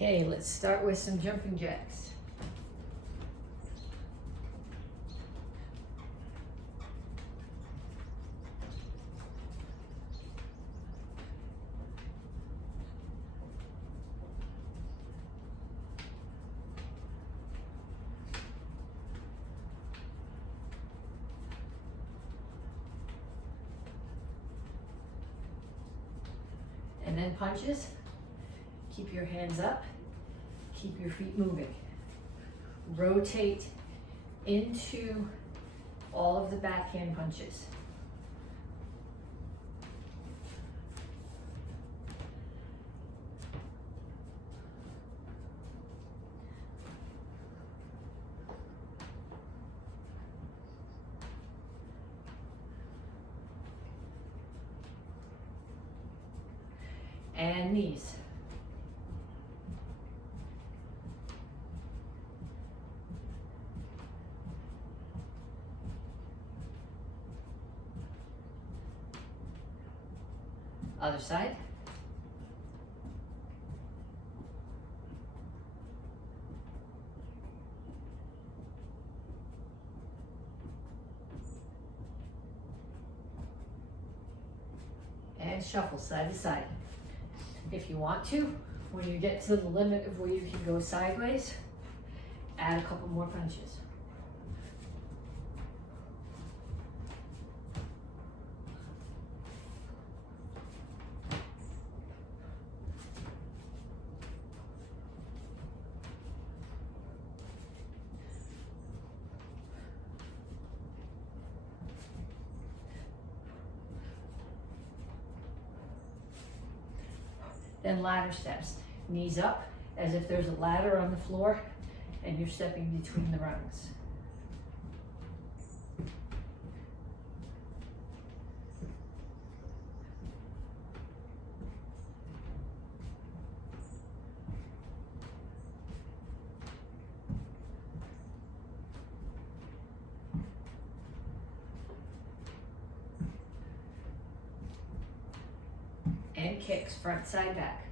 Okay, let's start with some jumping jacks. And then punches. Keep your hands up. Keep your feet moving. Rotate into all of the backhand punches. And knees. Other side. And shuffle side to side. If you want to, when you get to the limit of where you can go sideways, add a couple more punches. Then ladder steps. Knees up as if there's a ladder on the floor and you're stepping between the rungs. And kicks, front, side, back.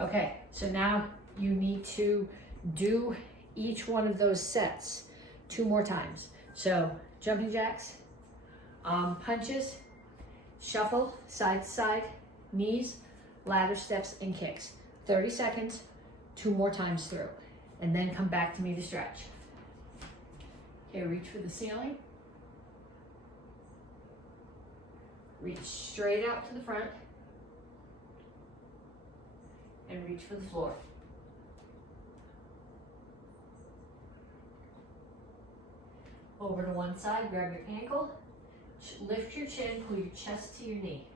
Okay, so now you need to do each one of those sets 2 more times. So jumping jacks, punches, shuffle, side to side, knees, ladder steps, and kicks. 30 seconds, 2 more times through. And then come back to me to stretch. Okay, reach for the ceiling. Reach straight out to the front. And reach for the floor. Over to one side, grab your ankle, lift your chin, pull your chest to your knee.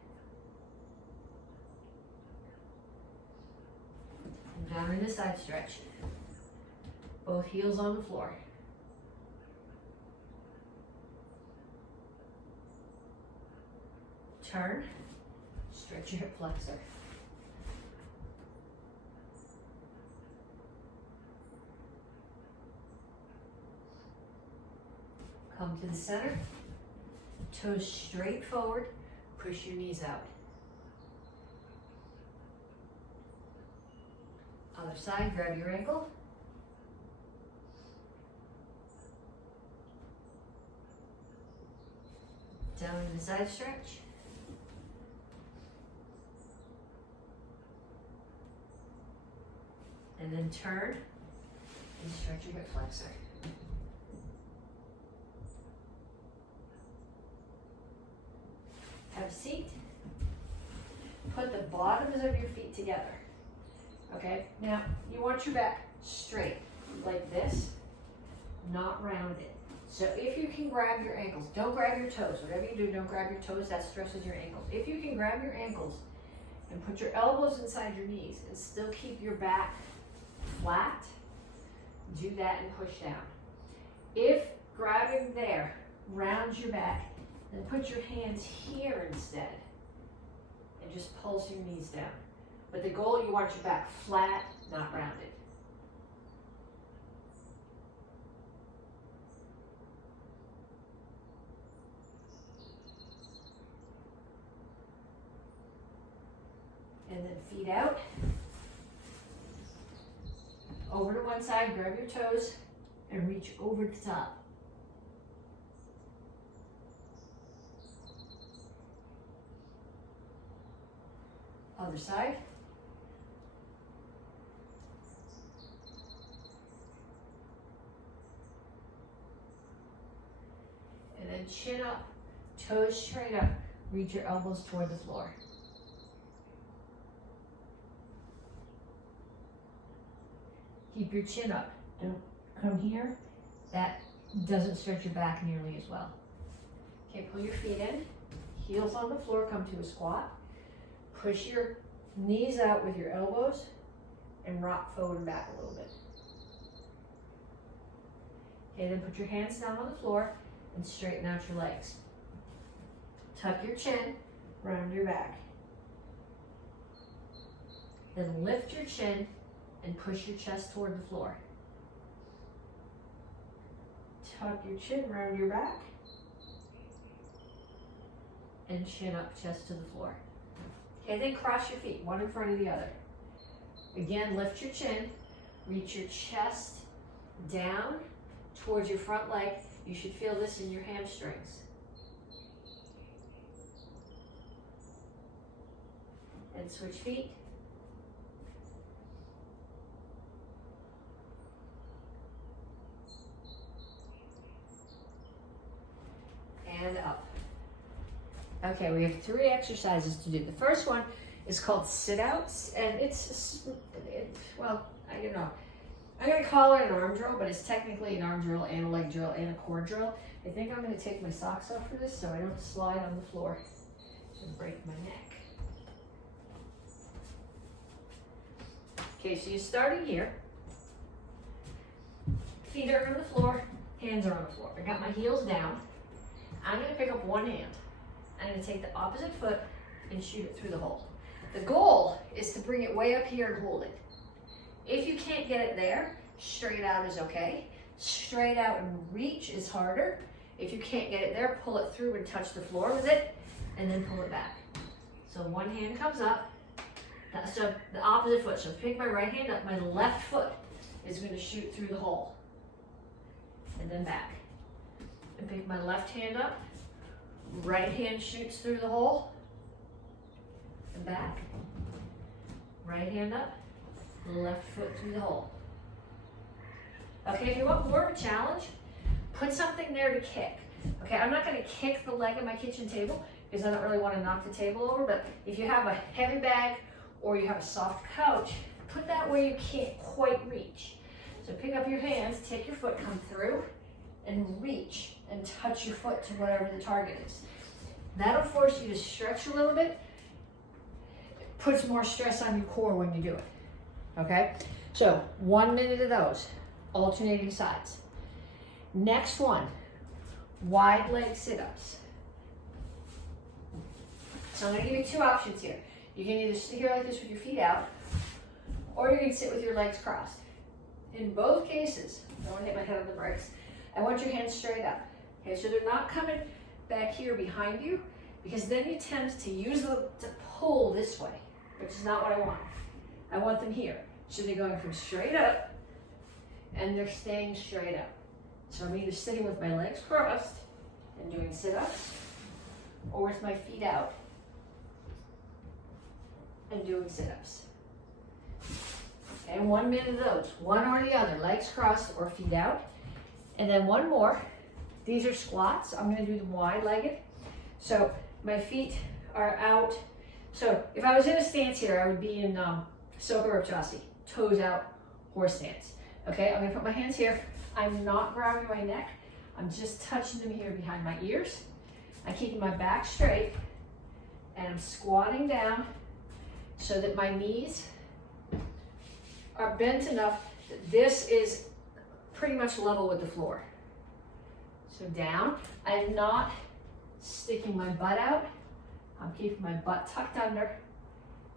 And down in the side stretch. Both heels on the floor. Turn, stretch your hip flexor. Come to the center, toes straight forward, push your knees out. Other side, grab your ankle. Down in the side stretch. And then turn and stretch your hip flexor. Have a seat. Put the bottoms of your feet together. Okay, now you want your back straight like this, not rounded. So if you can grab your ankles, don't grab your toes. Whatever you do, don't grab your toes, that stresses your ankles. If you can grab your ankles and put your elbows inside your knees and still keep your back flat, do that and push down. If grabbing there rounds your back, then put your hands here instead and just pulse your knees down. But the goal, you want your back flat, not rounded. And then feet out. Over to one side, grab your toes, and reach over the top. Other side. And then chin up, toes straight up, reach your elbows toward the floor. Keep your chin up. Don't come here. That doesn't stretch your back nearly as well. Okay, pull your feet in. Heels on the floor, come to a squat. Push your knees out with your elbows and rock forward and back a little bit. Okay, then put your hands down on the floor and straighten out your legs. Tuck your chin, round your back. Then lift your chin and push your chest toward the floor. Tuck your chin, round your back. And chin up, chest to the floor. Okay, then cross your feet, one in front of the other. Again, lift your chin, reach your chest down towards your front leg. You should feel this in your hamstrings. And switch feet. And up. Okay, we have 3 exercises to do. The first one is called sit-outs, and well, I don't know. I'm gonna call it an arm drill, but it's technically an arm drill and a leg drill and a core drill. I think I'm gonna take my socks off for this so I don't slide on the floor and break my neck. Okay, so you're starting here. Feet are on the floor, hands are on the floor. I got my heels down. I'm gonna pick up one hand. I'm gonna take the opposite foot and shoot it through the hole. The goal is to bring it way up here and hold it. If you can't get it there, straight out is okay. Straight out and reach is harder. If you can't get it there, pull it through and touch the floor with it, and then pull it back. So one hand comes up, so the opposite foot. So pick my right hand up, my left foot is gonna shoot through the hole, and then back. And pick my left hand up, right hand shoots through the hole, and back. Right hand up, left foot through the hole. Okay, if you want more of a challenge, put something there to kick. Okay, I'm not gonna kick the leg of my kitchen table because I don't really wanna knock the table over, but if you have a heavy bag or you have a soft couch, put that where you can't quite reach. So pick up your hands, take your foot, come through, and reach and touch your foot to whatever the target is. That'll force you to stretch a little bit. It puts more stress on your core when you do it. Okay? So 1 minute of those, alternating sides. Next one, wide leg sit-ups. So I'm gonna give you 2 options here. You can either sit here like this with your feet out, or you can sit with your legs crossed. In both cases, I don't want to hit my head on the brakes, I want your hands straight up. Okay, so they're not coming back here behind you, because then you tend to use them to pull this way, which is not what I want. I want them here. So they're going from straight up, and they're staying straight up. So I'm either sitting with my legs crossed and doing sit-ups, or with my feet out and doing sit-ups. And 1 minute of those, one or the other, legs crossed or feet out. And then one more. These are squats. I'm gonna do them wide-legged. So my feet are out. So if I was in a stance here, I would be in Soka Rupchasi, toes out, horse stance. Okay, I'm gonna put my hands here. I'm not grabbing my neck. I'm just touching them here behind my ears. I'm keeping my back straight, and I'm squatting down so that my knees are bent enough that this is pretty much level with the floor. So down. I'm not sticking my butt out. I'm keeping my butt tucked under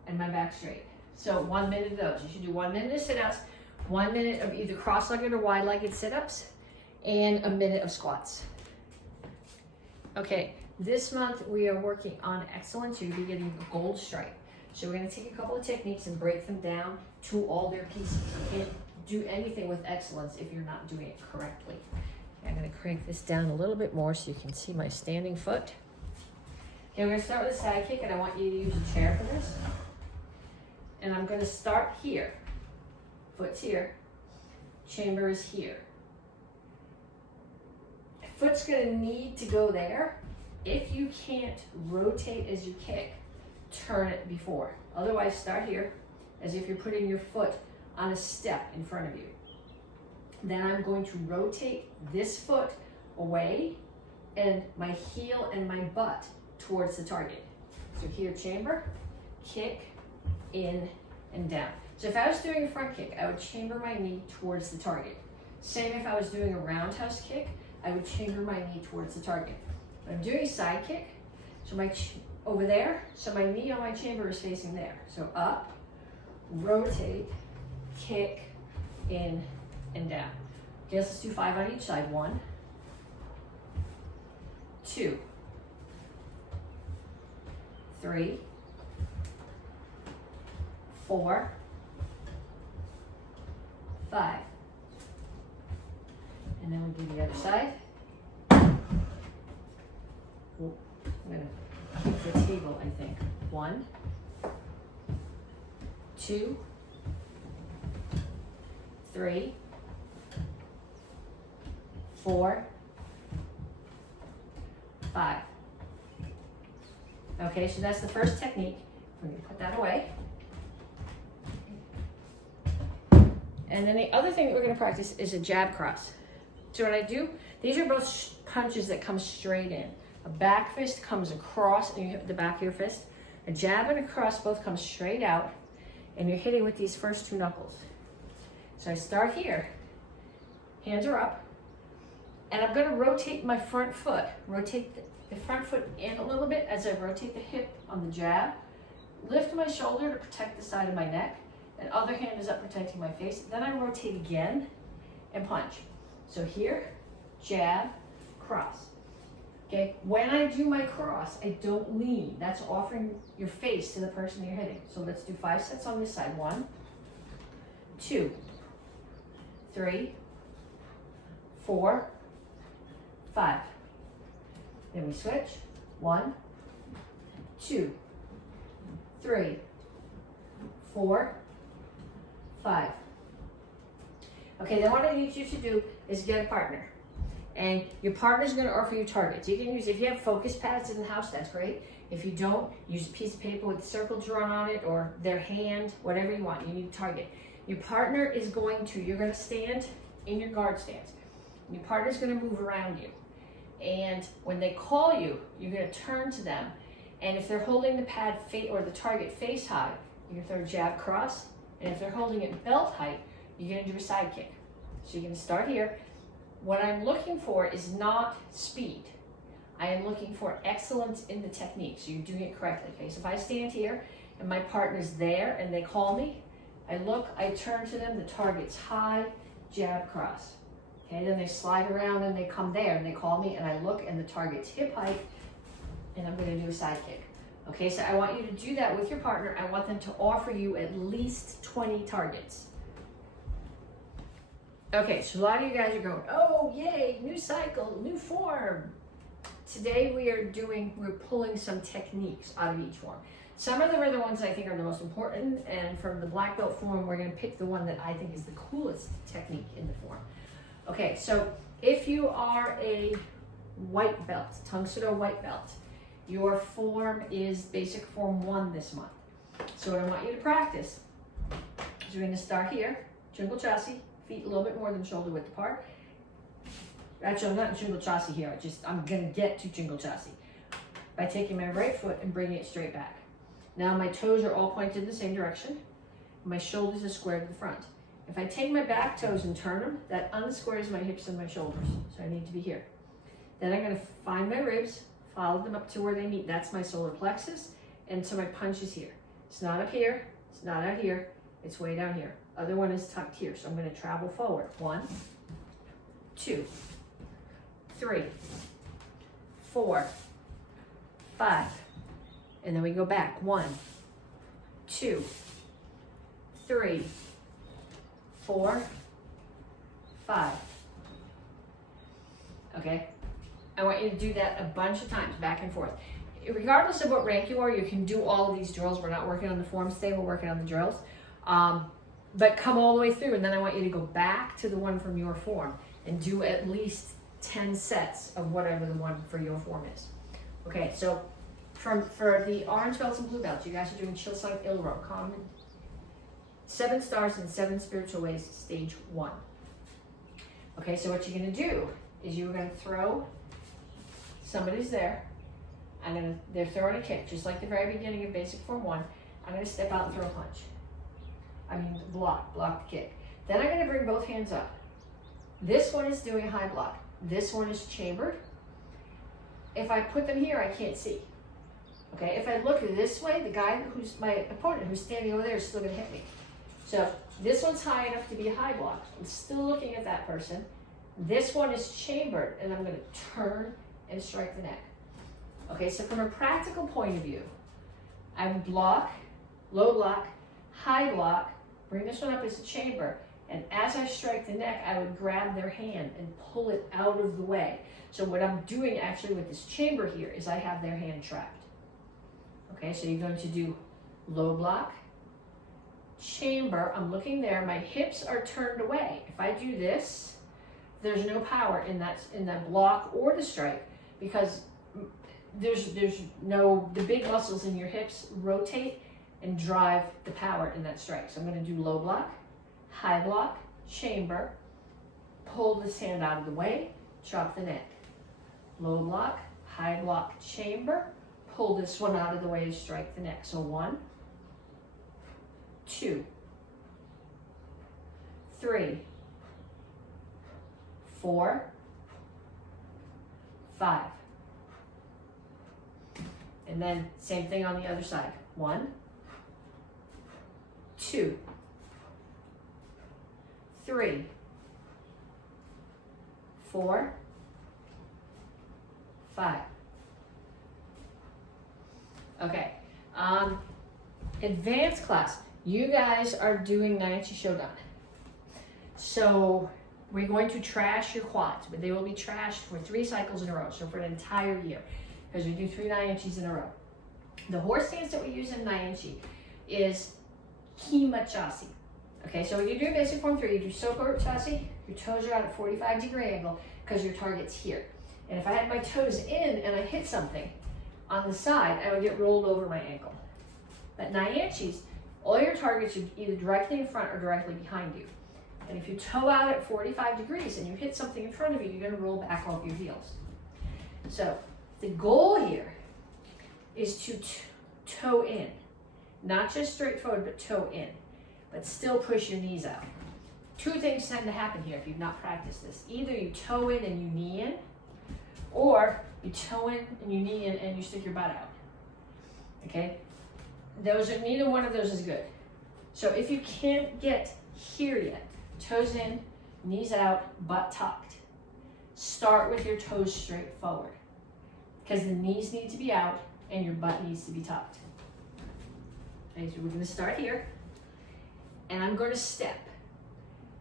and my back straight. So 1 minute of those. You should do 1 minute of sit-ups, 1 minute of either cross-legged or wide-legged sit-ups, and a minute of squats. Okay, this month we are working on excellence. You'll be getting a gold stripe. So we're going to take a couple of techniques and break them down to all their pieces. You can't do anything with excellence if you're not doing it correctly. Okay, I'm going to crank this down a little bit more so you can see my standing foot. Okay, we're going to start with a side kick, and I want you to use a chair for this. And I'm going to start here. Foot's here. Chamber is here. Foot's going to need to go there. If you can't rotate as you kick, turn it before. Otherwise, start here as if you're putting your foot on a step in front of you. Then I'm going to rotate this foot away and my heel and my butt towards the target. So here, chamber, kick, in and down. So if I was doing a front kick, I would chamber my knee towards the target. Same if I was doing a roundhouse kick, I would chamber my knee towards the target. When I'm doing a side kick, so my over there, so my knee on my chamber is facing there. So up, rotate, kick, in, and down. Okay, let's do 5 on each side. 1, 2, 3, 4, 5. And then we'll do the other side. I'm going to keep the table, I think. 1, 2, 3, 4, 5. Okay, so that's the first technique. We're going to put that away. And then the other thing that we're going to practice is a jab cross. So what I do, these are both punches that come straight in. A back fist comes across and you hit the back of your fist. A jab and a cross both come straight out and you're hitting with these first 2 knuckles. So I start here, hands are up, and I'm going to rotate my front foot. Rotate the front foot in a little bit as I rotate the hip on the jab. Lift my shoulder to protect the side of my neck. And other hand is up protecting my face. Then I rotate again and punch. So here, jab, cross. Okay, when I do my cross, I don't lean. That's offering your face to the person you're hitting. So let's do 5 sets on this side. 1, 2, 3, 4, 5. Then we switch. 1, 2, 3, 4, 5. Okay, then what I need you to do is get a partner. And your partner's going to offer you targets. You can use, if you have focus pads in the house, that's great. If you don't, use a piece of paper with circles drawn on it or their hand, whatever you want. You need a target. Your partner is going to, you're going to stand in your guard stance. Your partner's going to move around you. And when they call you, you're going to turn to them. And if they're holding the pad or the target face high, you're going to throw a jab cross. And if they're holding it belt height, you're going to do a side kick. So you're going to start here. What I'm looking for is not speed. I am looking for excellence in the technique. So you're doing it correctly. Okay, so if I stand here and my partner's there and they call me, I look, I turn to them, the target's high, jab cross. Okay, then they slide around and they come there and they call me and I look and the target's hip height and I'm going to do a side kick. Okay, so I want you to do that with your partner. I want them to offer you at least 20 targets. Okay, so a lot of you guys are going, oh, yay, new cycle, new form. Today we're pulling some techniques out of each form. Some of them are the ones I think are the most important, and from the black belt form, we're going to pick the one that I think is the coolest technique in the form. Okay, so if you are a white belt, Tang Soo Do white belt, your form is basic form 1 this month. So what I want you to practice is we're going to start here, jungle chassis, feet a little bit more than shoulder width apart. Actually, I'm not in jungle chassis here. I'm going to get to jungle chassis by taking my right foot and bringing it straight back. Now my toes are all pointed in the same direction. My shoulders are squared to the front. If I take my back toes and turn them, that unsquares my hips and my shoulders. So I need to be here. Then I'm going to find my ribs, follow them up to where they meet. That's my solar plexus. And so my punch is here. It's not up here. It's not out here. It's way down here. Other one is tucked here. So I'm going to travel forward. 1, 2, 3, 4, 5. And then we go back. 1, 2, 3, 4, 5. Okay? I want you to do that a bunch of times, back and forth. Regardless of what rank you are, you can do all of these drills. We're not working on the forms today, we're working on the drills. But come all the way through, and then I want you to go back to the one from your form and do at least 10 sets of whatever the one for your form is. Okay, so for the orange belts and blue belts, you guys are doing Chilsung Ilro, common 7 stars and 7 spiritual ways, stage 1. Okay, so what you're gonna do is you're gonna throw, somebody's there, they're throwing a kick, just like the very beginning of basic form 1. I'm gonna step out and throw a punch. Block the kick. Then I'm gonna bring both hands up. This one is doing a high block. This one is chambered. If I put them here, I can't see. Okay, if I look this way, the guy who's my opponent, who's standing over there, is still gonna hit me. So this one's high enough to be a high block. I'm still looking at that person. This one is chambered, and I'm gonna turn and strike the neck. Okay, so from a practical point of view, I would block, low block, high block, bring this one up as a chamber, and as I strike the neck, I would grab their hand and pull it out of the way. So what I'm doing actually with this chamber here is I have their hand trapped. Okay, so you're going to do low block, chamber, I'm looking there, my hips are turned away. If I do this, there's no power in that block or the strike, because there's no, the big muscles in your hips rotate and drive the power in that strike. So I'm going to do low block, high block, chamber, pull this hand out of the way, chop the neck. Low block, high block, chamber, pull this one out of the way and strike the neck. So 1, 2, 3, 4, 5. And then same thing on the other side. 1, 2, 3, 4, 5. Okay. Advanced class. You guys are doing Naichi Shodan. So we're going to trash your quads, but they will be trashed for 3 cycles in a row. So for an entire year, because we do 3 Naichis in a row. The horse stance that we use in Naichi is Kimachasi. Okay, so when you do basic form 3, you do Soko Chasi, your toes are at a 45-degree angle because your target's here. And if I had my toes in and I hit something on the side, I would get rolled over my ankle. But Naichis, all your targets are either directly in front or directly behind you. And if you toe out at 45 degrees and you hit something in front of you, you're going to roll back off your heels. So the goal here is to toe in. Not just straight forward, but toe in. But still push your knees out. 2 things tend to happen here if you've not practiced this. Either you toe in and you knee in, or you toe in and you knee in and you stick your butt out. Okay? Neither one of those is good. So if you can't get here yet, toes in, knees out, butt tucked, start with your toes straight forward. Because the knees need to be out and your butt needs to be tucked. Okay, so we're going to start here. And I'm going to step.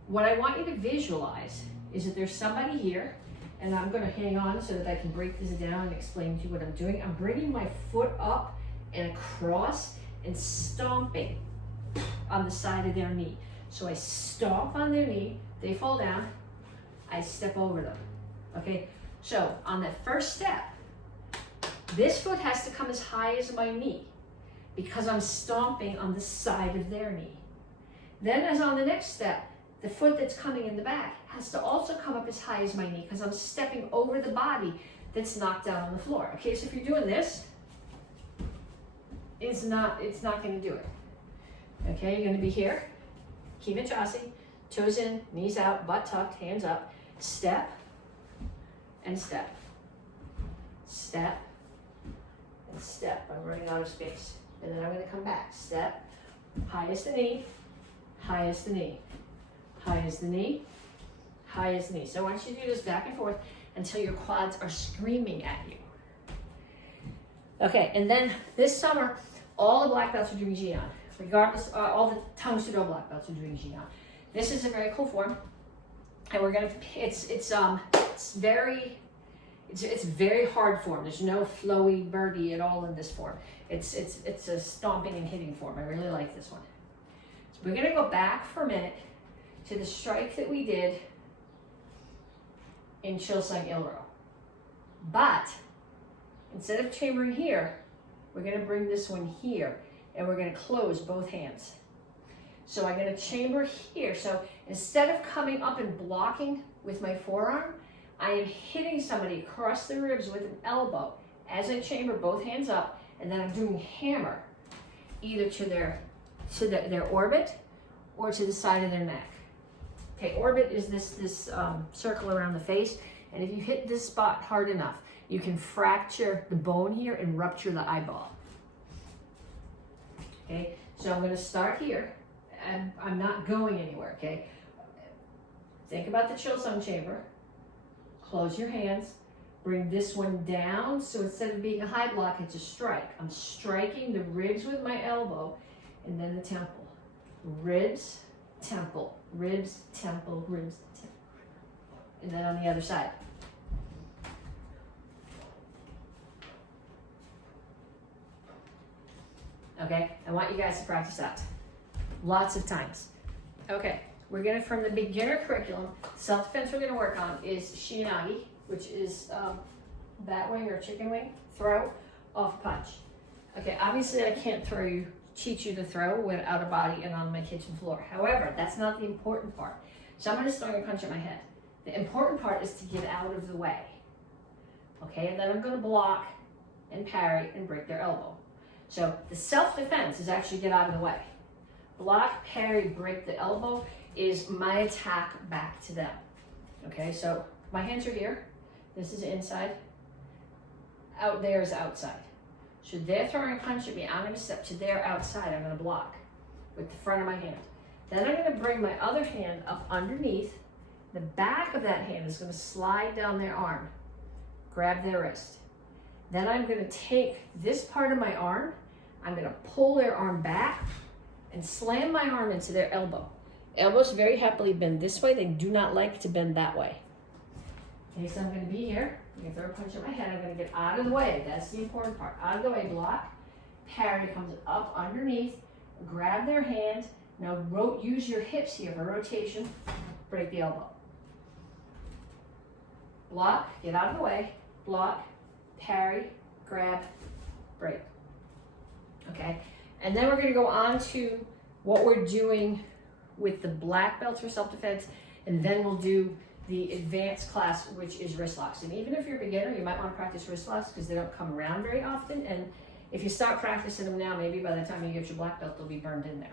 What I want you to visualize is that there's somebody here, and I'm going to hang on so that I can break this down and explain to you what I'm doing. I'm bringing my foot up and across and stomping on the side of their knee. So I stomp on their knee, they fall down, I step over them. Okay, so on that first step, this foot has to come as high as my knee because I'm stomping on the side of their knee. Then as on the next step, the foot that's coming in the back has to also come up as high as my knee because I'm stepping over the body that's knocked down on the floor. Okay, so if you're doing this, it's not gonna do it. Okay, you're gonna be here, Kickboxing, toes in, knees out, butt tucked, hands up, step, and step. Step, and step. I'm running out of space. And then I'm gonna come back. Step, high as the knee, high as the knee, high as the knee, high as the knee. So I want you to do this back and forth until your quads are screaming at you. Okay, and then this summer, all the black belts are doing Jian. Regardless, all the Tang Soo Do black belts are doing Jian. This is a very cool form, and we're gonna. It's very hard form. There's no flowy birdie at all in this form. It's a stomping and hitting form. I really like this one. So we're gonna go back for a minute to the strike that we did in Chilsung Ilro. But instead of chambering here, we're gonna bring this one here, and we're gonna close both hands. So I'm gonna chamber here. So instead of coming up and blocking with my forearm, I am hitting somebody across the ribs with an elbow as I chamber both hands up, and then I'm doing hammer either to their orbit or to the side of their neck. Okay, orbit is this circle around the face, and if you hit this spot hard enough, you can fracture the bone here and rupture the eyeball. Okay, so I'm gonna start here, and I'm not going anywhere, okay? Think about the Chilsung chamber. Close your hands, bring this one down, so instead of being a high block, it's a strike. I'm striking the ribs with my elbow, and then the temple. Ribs, temple, ribs, temple, ribs, temple. And then on the other side. Okay, I want you guys to practice that lots of times. Okay, we're gonna, from the beginner curriculum, self-defense we're gonna work on is Shinagi, which is bat wing or chicken wing, throw, off punch. Okay, obviously I can't teach you to throw when out of body and on my kitchen floor. However, that's not the important part. Someone is throwing a punch at my head. The important part is to get out of the way. Okay, and then I'm gonna block and parry and break their elbow. So the self-defense is actually get out of the way. Block, parry, break the elbow is my attack back to them. Okay, so my hands are here. This is inside. Out there is outside. So they're throwing a punch at me. I'm going to step to their outside. I'm going to block with the front of my hand. Then I'm going to bring my other hand up underneath. The back of that hand is going to slide down their arm. Grab their wrist. Then I'm going to take this part of my arm. I'm going to pull their arm back and slam my arm into their elbow. Elbows very happily bend this way. They do not like to bend that way. Okay, so I'm going to be here. I'm going to throw a punch at my head. I'm going to get out of the way. That's the important part. Out of the way, block. Parry comes up underneath. Grab their hand. Now use your hips here for rotation. Break the elbow. Block, get out of the way. Block, parry, grab, break. Okay, and then we're going to go on to what we're doing with the black belts for self-defense, and then we'll do the advanced class, which is wrist locks. And even if you're a beginner, you might want to practice wrist locks because they don't come around very often, and if you start practicing them now, maybe by the time you get your black belt, they'll be burned in there.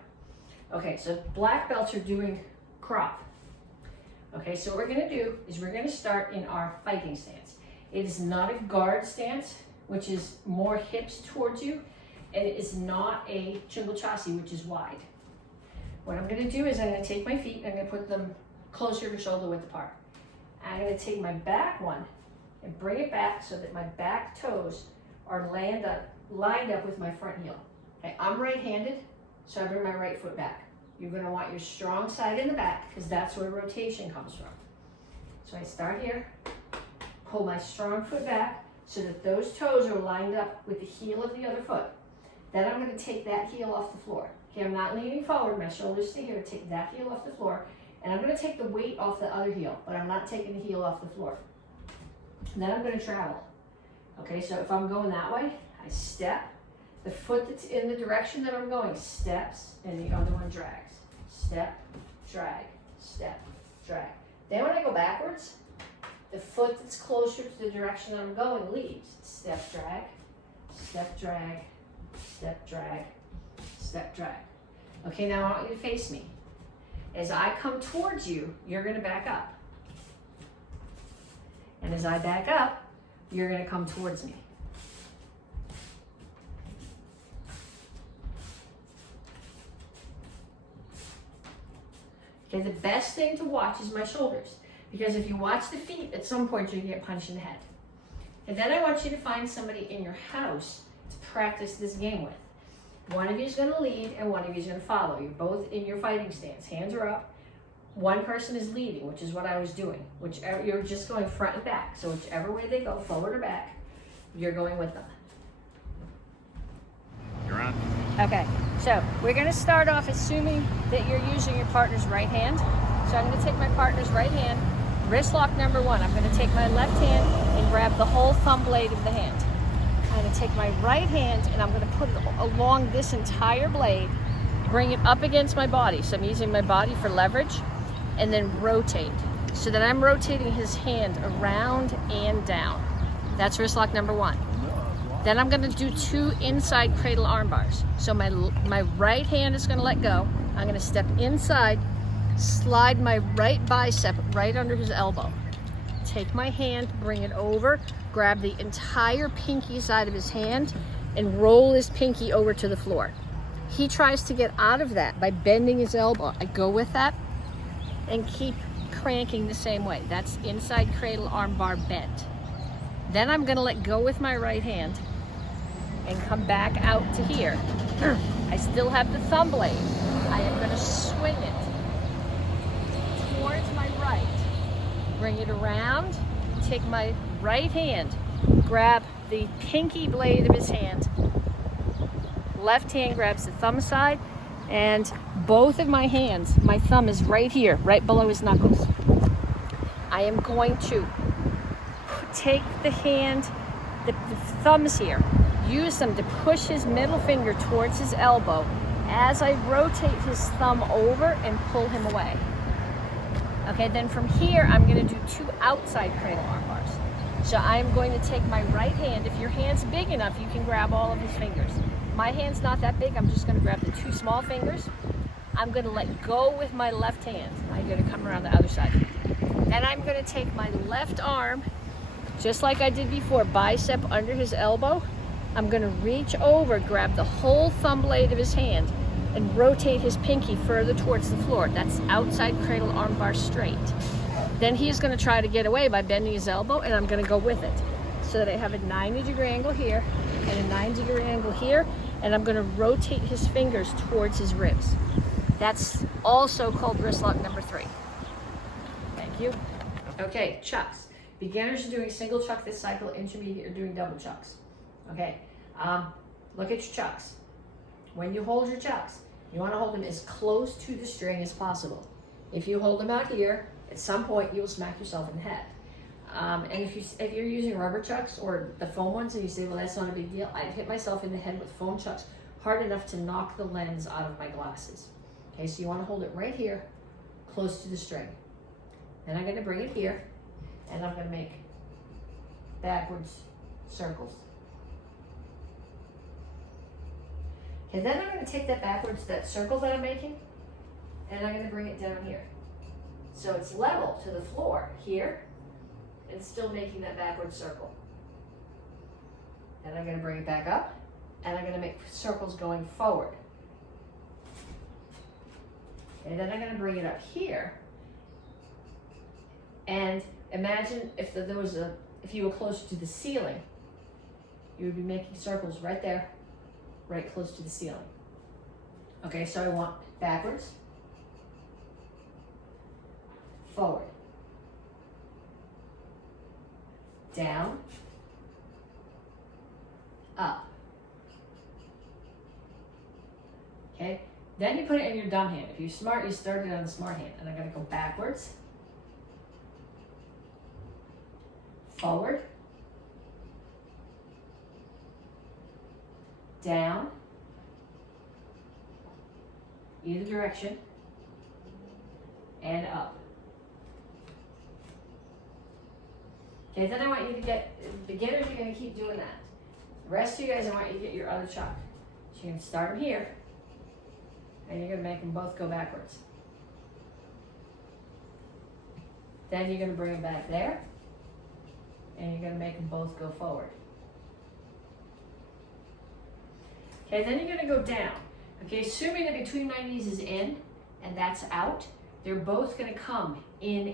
Okay, so black belts are doing crop. Okay, so what we're going to do is we're going to start in our fighting stance. It is not a guard stance, which is more hips towards you, and it is not a chungul-chasi, which is wide. What I'm going to do is I'm going to take my feet, I'm going to put them closer to shoulder width apart. I'm going to take my back one and bring it back so that my back toes are lined up with my front heel. Okay, I'm right-handed, so I bring my right foot back. You're going to want your strong side in the back because that's where rotation comes from. So I start here, pull my strong foot back so that those toes are lined up with the heel of the other foot. Then I'm going to take that heel off the floor. Okay, I'm not leaning forward, my shoulders stay here, take that heel off the floor, and I'm going to take the weight off the other heel, but I'm not taking the heel off the floor. And then I'm going to travel. Okay, so if I'm going that way, I step, the foot that's in the direction that I'm going steps, and the other one drags. Step, drag, step, drag. Then when I go backwards, the foot that's closer to the direction that I'm going leaves. Step, drag, step, drag, step, drag. Okay, now I want you to face me. As I come towards you, you're gonna back up. And as I back up, you're gonna come towards me. Okay, the best thing to watch is my shoulders, because if you watch the feet, at some point you're gonna get punched in the head. And then I want you to find somebody in your house to practice this game with. One of you is gonna lead and one of you is gonna follow. You're both in your fighting stance, hands are up. One person is leading, which is what I was doing. Whichever, you're just going front and back. So whichever way they go, forward or back, you're going with them. You're on. Okay, so we're gonna start off assuming that you're using your partner's right hand. So I'm gonna take my partner's right hand, wrist lock number 1. I'm gonna take my left hand and grab the whole thumb blade of the hand. I'm gonna take my right hand and I'm gonna put it along this entire blade, bring it up against my body. So I'm using my body for leverage, and then rotate. So that I'm rotating his hand around and down. That's wrist lock number 1. Then I'm gonna do 2 inside cradle arm bars. So my right hand is gonna let go. I'm gonna step inside, slide my right bicep right under his elbow. Take my hand, bring it over, grab the entire pinky side of his hand, and roll his pinky over to the floor. He tries to get out of that by bending his elbow. I go with that and keep cranking the same way. That's inside cradle arm bar bent. Then I'm gonna let go with my right hand and come back out to here. I still have the thumb blade. I am gonna swing it towards my right. Bring it around, take my right hand, grab the pinky blade of his hand. Left hand grabs the thumb side, and both of my hands, my thumb is right here, right below his knuckles. I am going to take the hand, the thumbs here, use them to push his middle finger towards his elbow as I rotate his thumb over and pull him away. Okay, then from here, I'm gonna do 2 outside cradle arm bars. So I'm going to take my right hand. If your hand's big enough, you can grab all of his fingers. My hand's not that big. I'm just gonna grab the 2 small fingers. I'm gonna let go with my left hand. I'm gonna come around the other side. Then I'm gonna take my left arm, just like I did before, bicep under his elbow. I'm gonna reach over, grab the whole thumb blade of his hand, and rotate his pinky further towards the floor. That's outside cradle arm bar straight. Then he's gonna try to get away by bending his elbow, and I'm gonna go with it. So that I have a 90-degree angle here, and a 90-degree angle here, and I'm gonna rotate his fingers towards his ribs. That's also called wrist lock number 3. Thank you. Okay, chucks. Beginners are doing single chuck this cycle, intermediate are doing double chucks. Okay, look at your chucks. When you hold your chucks, you want to hold them as close to the string as possible. If you hold them out here, at some point you will smack yourself in the head. And if you're using rubber chucks or the foam ones and you say, well, that's not a big deal, I've hit myself in the head with foam chucks hard enough to knock the lens out of my glasses. Okay, so you want to hold it right here, close to the string. Then I'm going to bring it here, and I'm going to make backwards circles. Okay, then I'm going to take that backwards, that circle that I'm making, and I'm going to bring it down here. So it's level to the floor here, and still making that backward circle. Then I'm going to bring it back up, and I'm going to make circles going forward. And then I'm going to bring it up here, and imagine if if you were closer to the ceiling, you would be making circles right there, right close to the ceiling. Okay, so I want backwards, forward, down, up. Okay, then you put it in your dumb hand. If you're smart, you start it on the smart hand. And I'm going to go backwards, forward, down, either direction, and up. Okay, then I want you to get, beginners, you're going to keep doing that. The rest of you guys, I want you to get your other chuck. So you're gonna start them here, and you're gonna make them both go backwards. Then you're gonna bring them back there, and you're gonna make them both go forward. Okay, then you're gonna go down. Okay, assuming that between my knees is in, and that's out, they're both gonna come in.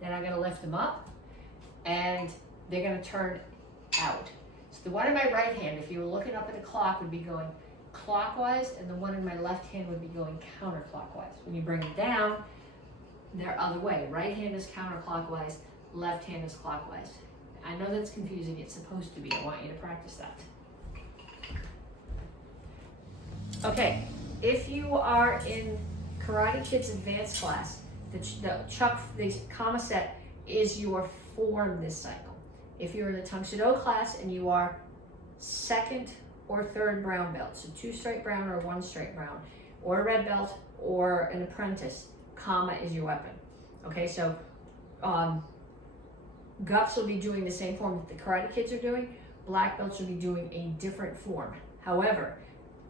Then I'm gonna lift them up, and they're gonna turn out. So the one in my right hand, if you were looking up at the clock, would be going clockwise, and the one in my left hand would be going counterclockwise. When you bring them down, they're other way. Right hand is counterclockwise, left hand is clockwise. I know that's confusing, it's supposed to be. I want you to practice that. Okay, if you are in Karate Kid's advanced class, the comma set is your form this cycle. If you're in the Tang Soo Do class and you are second or third brown belt, so 2 straight brown or 1 straight brown, or a red belt or an apprentice, comma is your weapon. Okay, so Gups will be doing the same form that the Karate Kids are doing. Black belts will be doing a different form. However,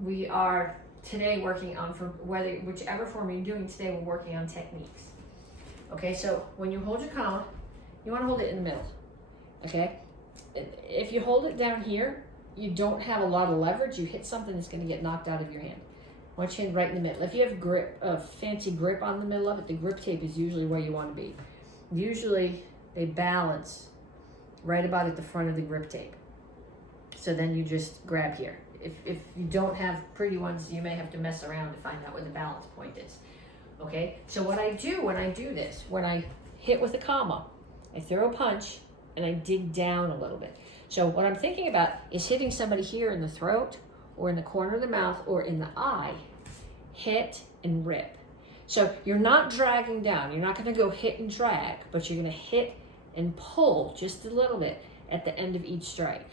we are today working on, for whichever form you're doing today, we're working on techniques. Okay, so when you hold your comma, you want to hold it in the middle. Okay, if you hold it down here, you don't have a lot of leverage. You hit something that's going to get knocked out of your hand. I want your hand right in the middle. If you have grip, a fancy grip on the middle of it, the grip tape is usually where you want to be. Usually they balance right about at the front of the grip tape. So then you just grab here. If you don't have pretty ones, you may have to mess around to find out where the balance point is. Okay, so what I do when I do this, when I hit with a comma, I throw a punch and I dig down a little bit. So what I'm thinking about is hitting somebody here in the throat or in the corner of the mouth or in the eye. Hit and rip. So you're not dragging down. You're not going to go hit and drag, but you're going to hit and pull just a little bit at the end of each strike.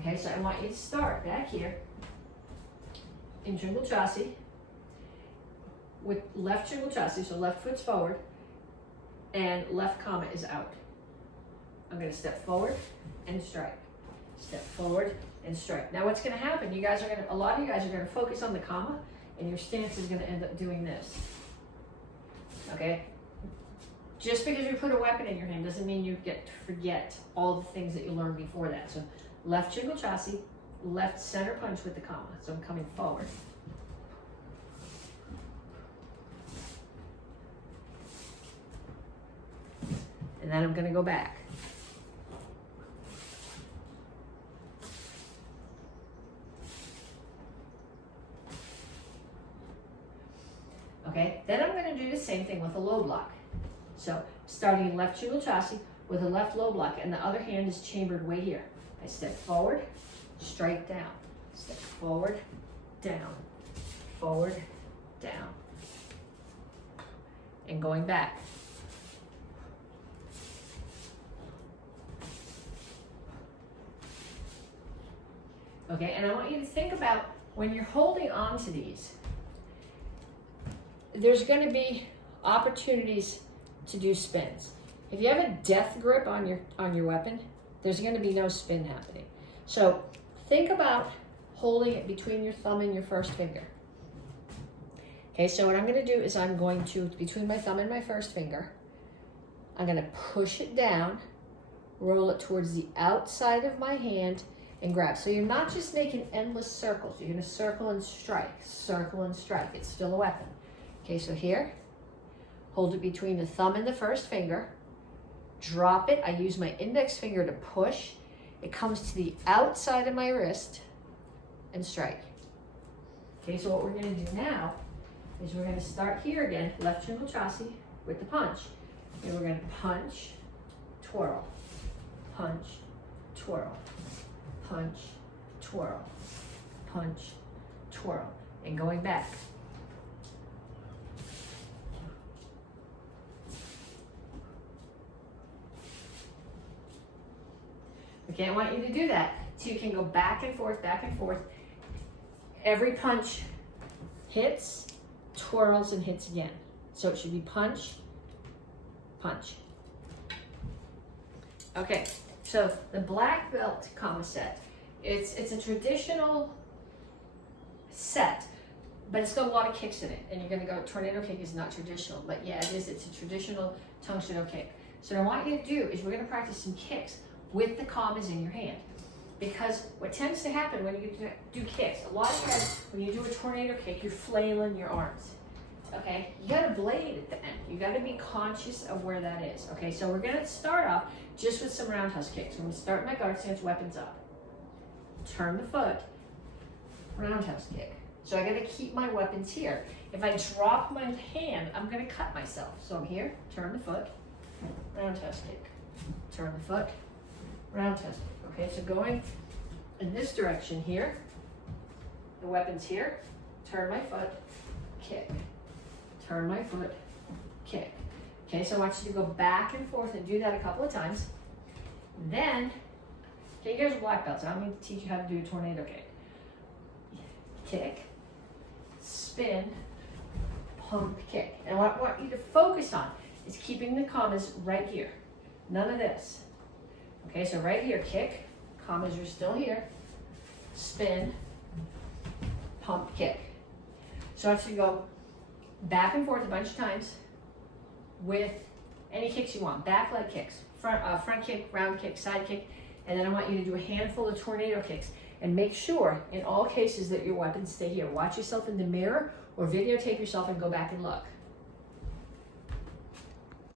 Okay, so I want you to start back here in Tringle Chassi with left Tringle Chassi, so left foot's forward and left comma is out. I'm going to step forward and strike. Step forward and strike. Now what's going to happen, a lot of you guys are going to focus on the comma and your stance is going to end up doing this. Okay? Just because you put a weapon in your hand doesn't mean you get to forget all the things that you learned before that. So left Tringle Chassi, left center punch with the comma. So I'm coming forward. And then I'm going to go back. Okay, then I'm going to do the same thing with a low block. So starting in left Tringle Chassi with a left low block, and the other hand is chambered way here. I step forward, strike down. Step forward, down, forward, down. And going back. Okay, and I want you to think about when you're holding on to these, there's going to be opportunities to do spins. If you have a death grip on your weapon, there's going to be no spin happening. So think about holding it between your thumb and your first finger. Okay, so what I'm going to do is I'm going to, between my thumb and my first finger, I'm going to push it down, roll it towards the outside of my hand, and grab. So you're not just making endless circles. You're going to circle and strike, circle and strike. It's still a weapon. Okay, so here, hold it between the thumb and the first finger, drop it. I use my index finger to push. It comes to the outside of my wrist and strike. Okay, so what we're going to do now is we're going to start here again, left Tringle Chassi with the punch. And we're going to punch, twirl, punch, twirl, punch, twirl, punch, twirl, and going back. Okay, I want you to do that so you can go back and forth, back and forth. Every punch hits, twirls, and hits again. So it should be punch, punch. Okay, So the black belt kama set, it's a traditional set, but it's got a lot of kicks in it. And you're gonna go, tornado kick is not traditional, but yeah, it is. It's a traditional Tang Soo Do kick. So what I want you to do is we're gonna practice some kicks with the kamas in your hand. Because what tends to happen when you do kicks, a lot of times when you do a tornado kick, you're flailing your arms. Okay, you got a blade at the end. You got to be conscious of where that is. Okay, so we're gonna start off just with some roundhouse kicks. I'm gonna start my guard stance, weapons up. Turn the foot, roundhouse kick. So I gotta keep my weapons here. If I drop my hand, I'm gonna cut myself. So I'm here, turn the foot, roundhouse kick. Turn the foot, roundhouse kick. Okay, so going in this direction here, the weapon's here, turn my foot, kick. Turn my foot, kick. Okay, so I want you to go back and forth and do that a couple of times. Then, okay, here's a black belt, so I'm going to teach you how to do a tornado kick. Kick, spin, pump, kick. And what I want you to focus on is keeping the kamas right here. None of this. Okay, so right here, kick, kamas are still here, spin, pump, kick. So I want you to go back and forth a bunch of times with any kicks you want. Back leg kicks, front kick, round kick, side kick, and then I want you to do a handful of tornado kicks. And make sure, in all cases, that your weapons stay here. Watch yourself in the mirror or videotape yourself and go back and look.